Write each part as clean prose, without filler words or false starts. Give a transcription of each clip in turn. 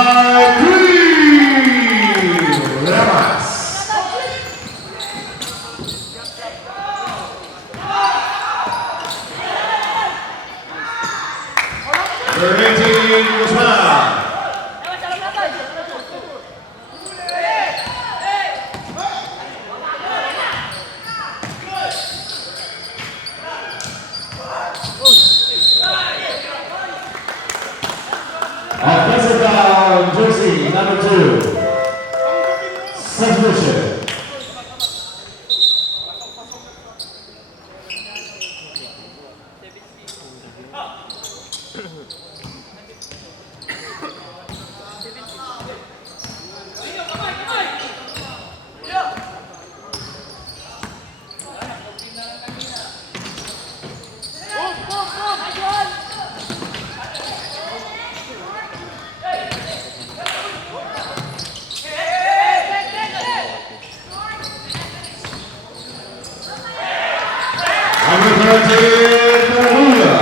3, Lamas. Number 18, Guzman. Offensive foul, jersey number 2, substitution. Number 13, Maruya.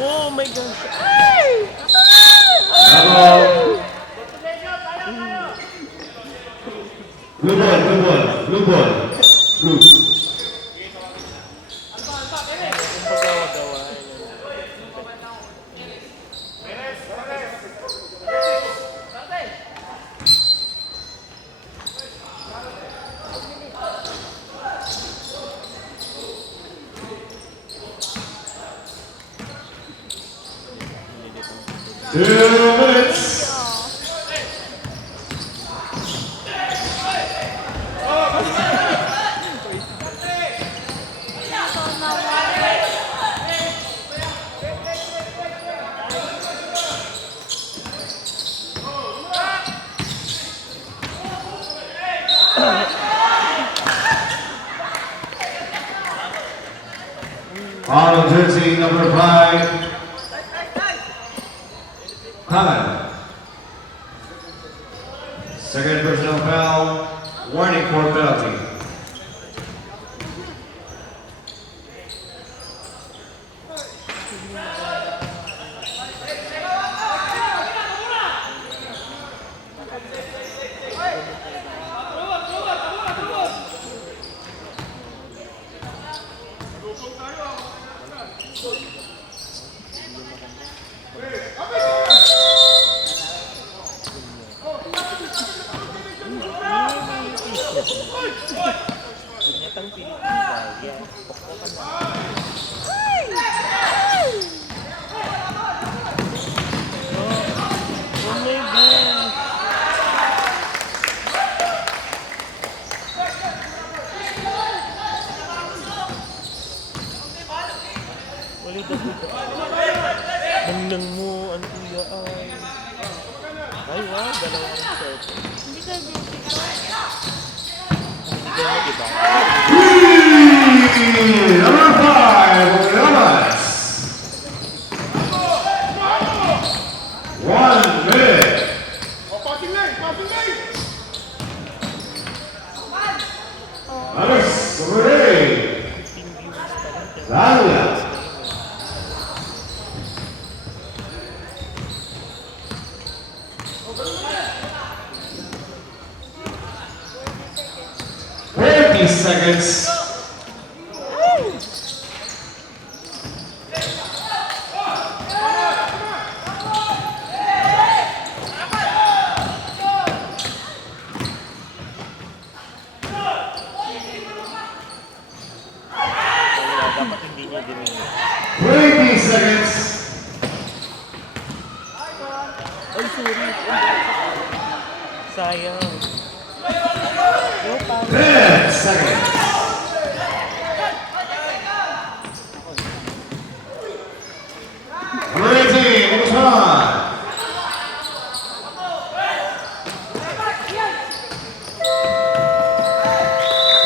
Oh my gosh. Blue ball, blue ball, blue ball, blue. Two minutes. On jersey number 5, Hammond. Second personal foul, warning for penalty. Ternyata Pilipina, ya. Pokoknya oh my god. Wali dapat. Menang mo ang kuya ay. Ay wow, dalawang shot. Hindi ka basic. Diba? Number 5, Lamas. 1 minute. Alas, Ray. Lalia. Seconds. Dapat hindi niya din. 20 seconds. Ay, sorry. Sayang. 10 seconds. Ready, time.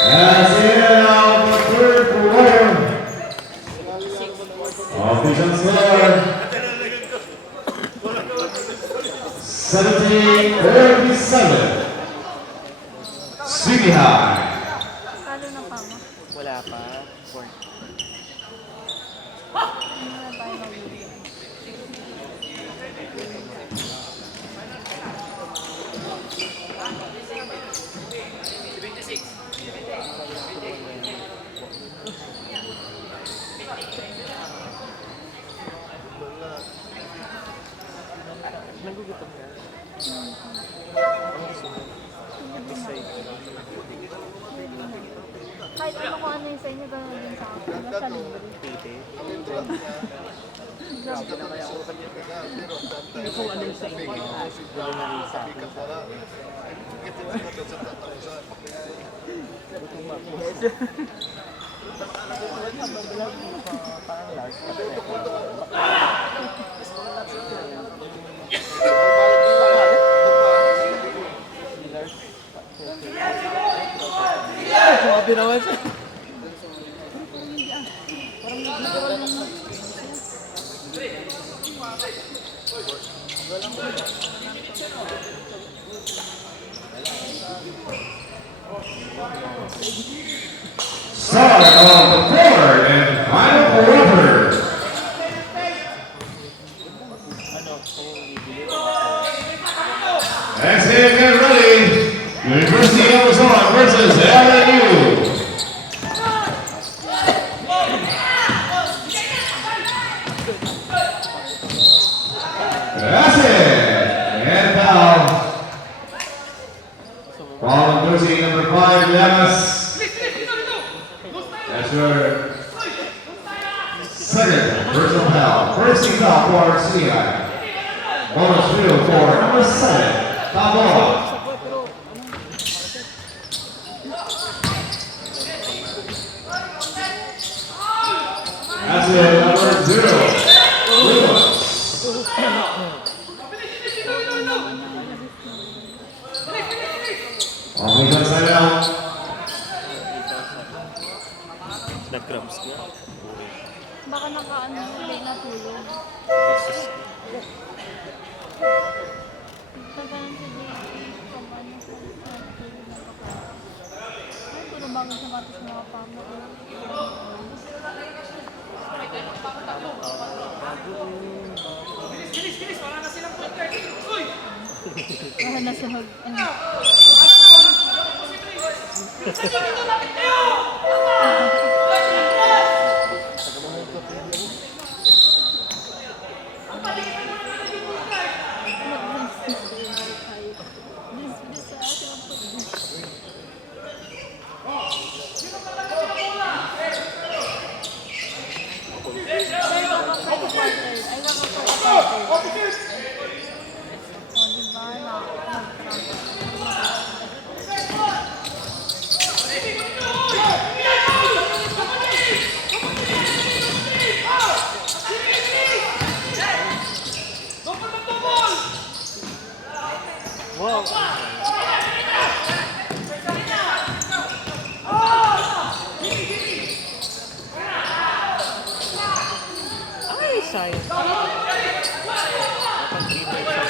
That's the end of the third quarter. Official score 17-37. City High. Kalo na pa mo. Wala pa. Four. Ano na tayo mag-video? Nagugutom ka? Decide. Kahit ano kung ano yung sa inyo, gano'n din sa akin. Basta libre. Pite. Grabe. Kung ano yung sa inyo, gawin na rin sa akin. Gutom ako. Parang large. Grabe naman siya. Start of the fourth and final quarter. Ano, kung bibili. Next game, get ready. University of Arizona versus LNU. That's it. And foul. Foul on jersey number 5, Llamas. That's your second personal foul. First team foul for CI. Bonus field for number 7, Taboa. That's it, number 0, Lewis. Offensive side out. Nag-crumbs ka. Baka nakaano hindi natulog. Sa ganun si JJ, kung ano sa natulog na baka. Ay, puro bago sa matas mga pama. Wala na sa mag... Ano? Wow! Ay, sayang. Dapat dito sa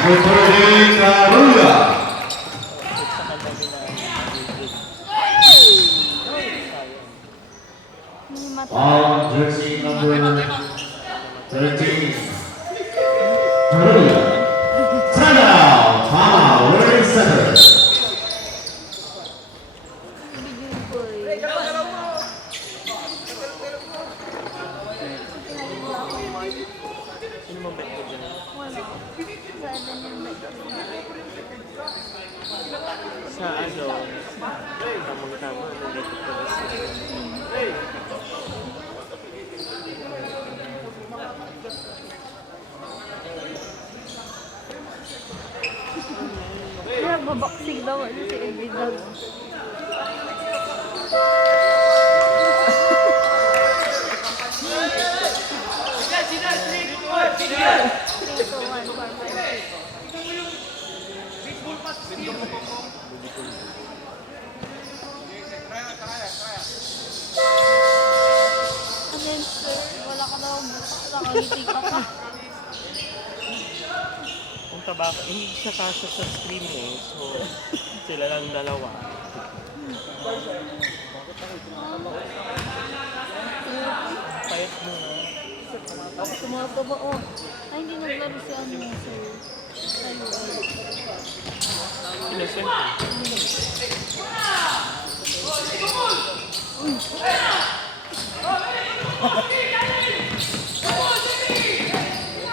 Number 13, Karuya. sa kanya nila. May mata. On jersey number 13, Karuya. Timeout. Tama, winning center. Bigyan ko eh. Sino mo bet ko dyan? Wala. Sa ano yung Sa ano? Tamang-tama. Nag-get ko ba Kaya babaksig daw ano si Evidal. nakangiti ka pa. Kung tabako, hindi siya kasya sa screen eh. So, sila lang dalawa. Payat mo nga. Tumataba oh. Ay, hindi naglaro si ano sa UL. Innocent eh.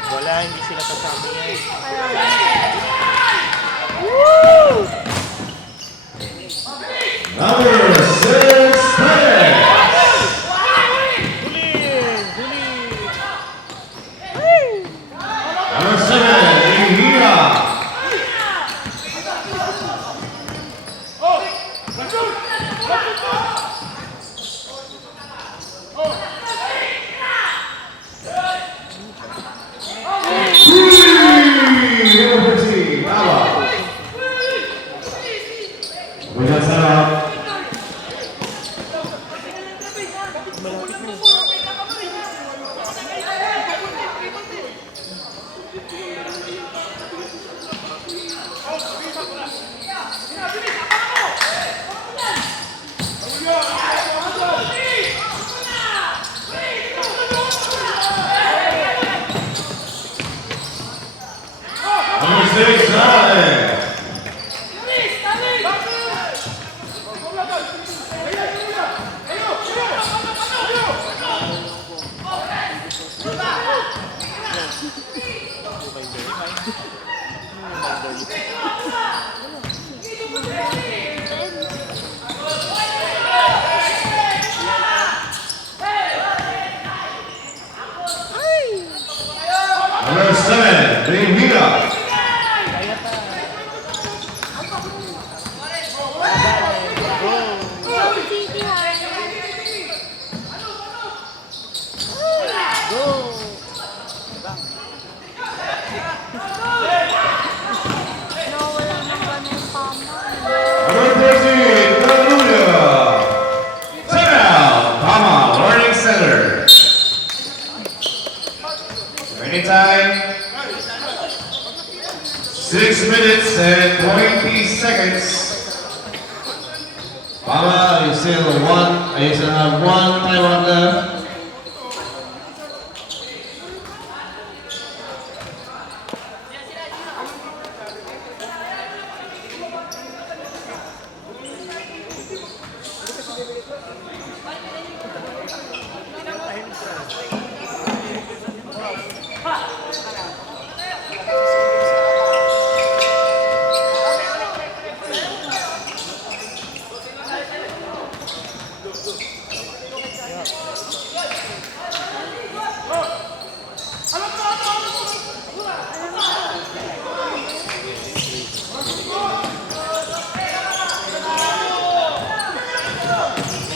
Wala, hindi sila kasama yan. Number 6, Pele. Number 7, Ihira. Number 15, Baba. We got set up. Number 6, Nale. Number 7, Ihira. Nawala ng gana yung pama. Number 13, Kaluya. Timeout, Bama Learning Center. Anytime. 6 minutes and 20 seconds. Bama, you still have one timeout left.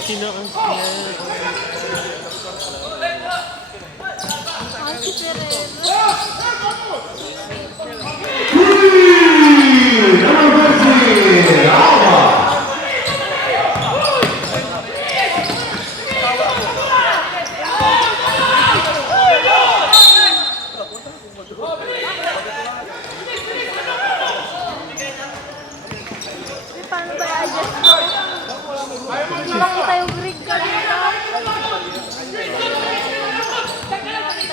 Sino ang siya? Ah, si Perez. Number 15, Alba. Paano ba i-adjust mo? Nakita yung Greek kanina. Nakita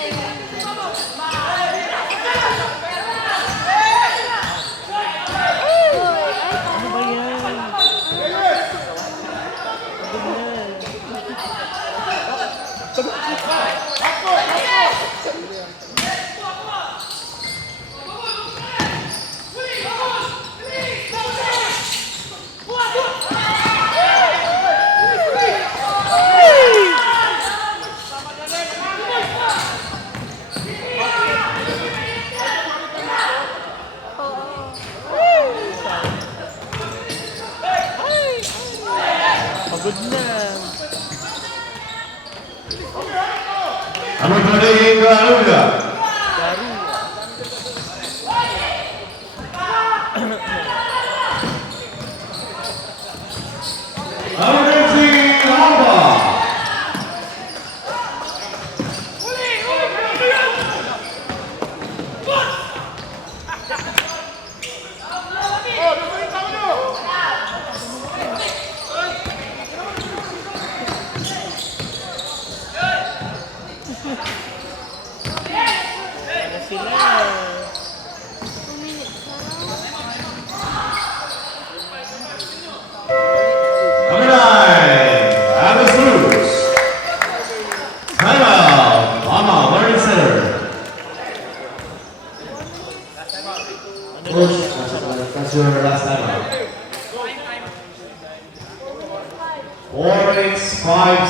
yung Ano ba yan? Ano ba yan? Pagod na. Number 13, Kaluya. Daru. Number 13, Alba. Push. That's your last time out. 4-8, 5